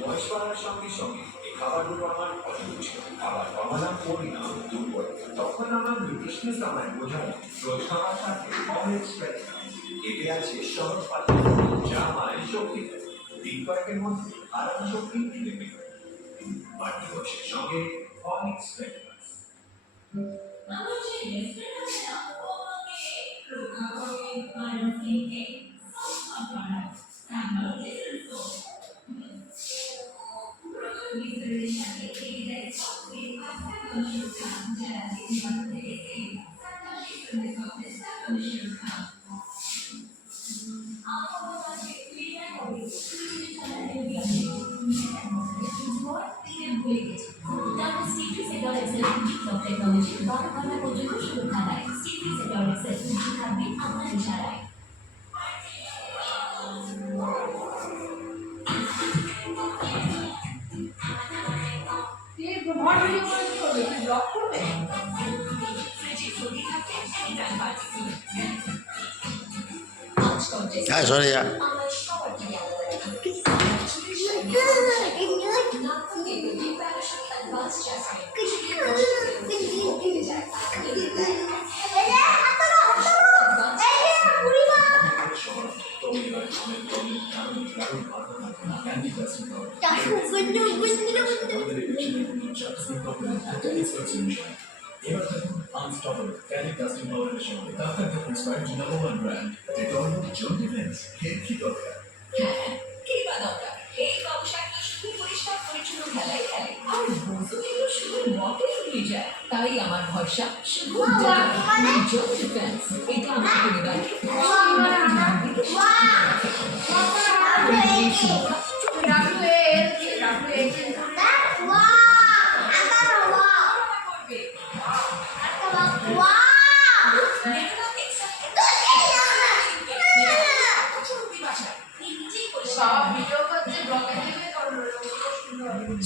বয়স বাড়ার সঙ্গে সঙ্গে এই খাবারগুলো আমার পছন্দ ছিল। খাবার কমালাম, পরিণাম দুর্বল। তখন আমার নিউট্রিশনিস্ট আমায় বোঝায় রোজ খাবার সাথে কমপ্লেক্স ব্রেকফাস্ট। এতে আছে সহজ পাতা, যা আমায় শক্তি দেয়। দিন কয়েকের মধ্যে আরাম শক্তি ফিরে পেল। বাড়তি বয়সের সঙ্গে কমপ্লেক্স ব্রেকফাস্ট। আমার যে রেস্টুরেন্ট আছে না, ওকে রক্ষা করে কারণ থেকে সব পারা আমার রেস্টুরেন্ট Misery সাথে এই দেয় সবকে আস্থা সুরক্ষা যারা জীবন থেকে সাতাশি সন্দেহ সুরক্ষা আমার কাছে ক্লিয়ার হবে তুমি চালাতে গিয়ে তোমার তিনে ভুলে গেছে তারপর সিটি সেক্টর এক্সেল টেকনোলজি 12 ঘন্টা পর্যন্ত সুরক্ষা দেয়। সিটি সেক্টর এক্সেল থাকবে আপনার ইশারায়। হ্যাঁ সরে যা। Unstoppable Panic Dusting Powder এর সঙ্গে Dr. Prescribed #1 brand Dettol Germ Defense কি দরকার? হ্যাঁ, কি বা দরকার? এই কবসাটা শুধু পরিষ্কার পরিচ্ছন্ন খেলাই খেলে আর বন্ধুগুলো শুধু মতে উড়ে যায়। তাই আমার ভরসা শুধু Germ Defense। এটা আমার পরিবারকে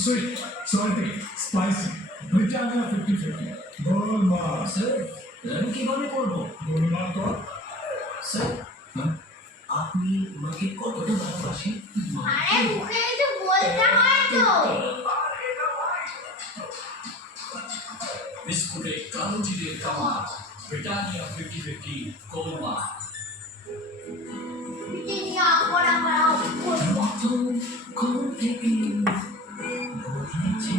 Sweet, salty, spicy, Britannia 50-50. Golmaal. Sir আমি কিভাবে করবো? Golmaal কর। স্যার আপনি আমাকে কতটা ভালোবাসেন? আরে মুখে তো বলতে হয় তো। বিস্কুটে কালো জিরের কামাল ব্রিটানিয়া 50-50 গোলমাল। বিটিয়া পড়া পড়া করব। ঘুম থেকে ঘুমিয়েছে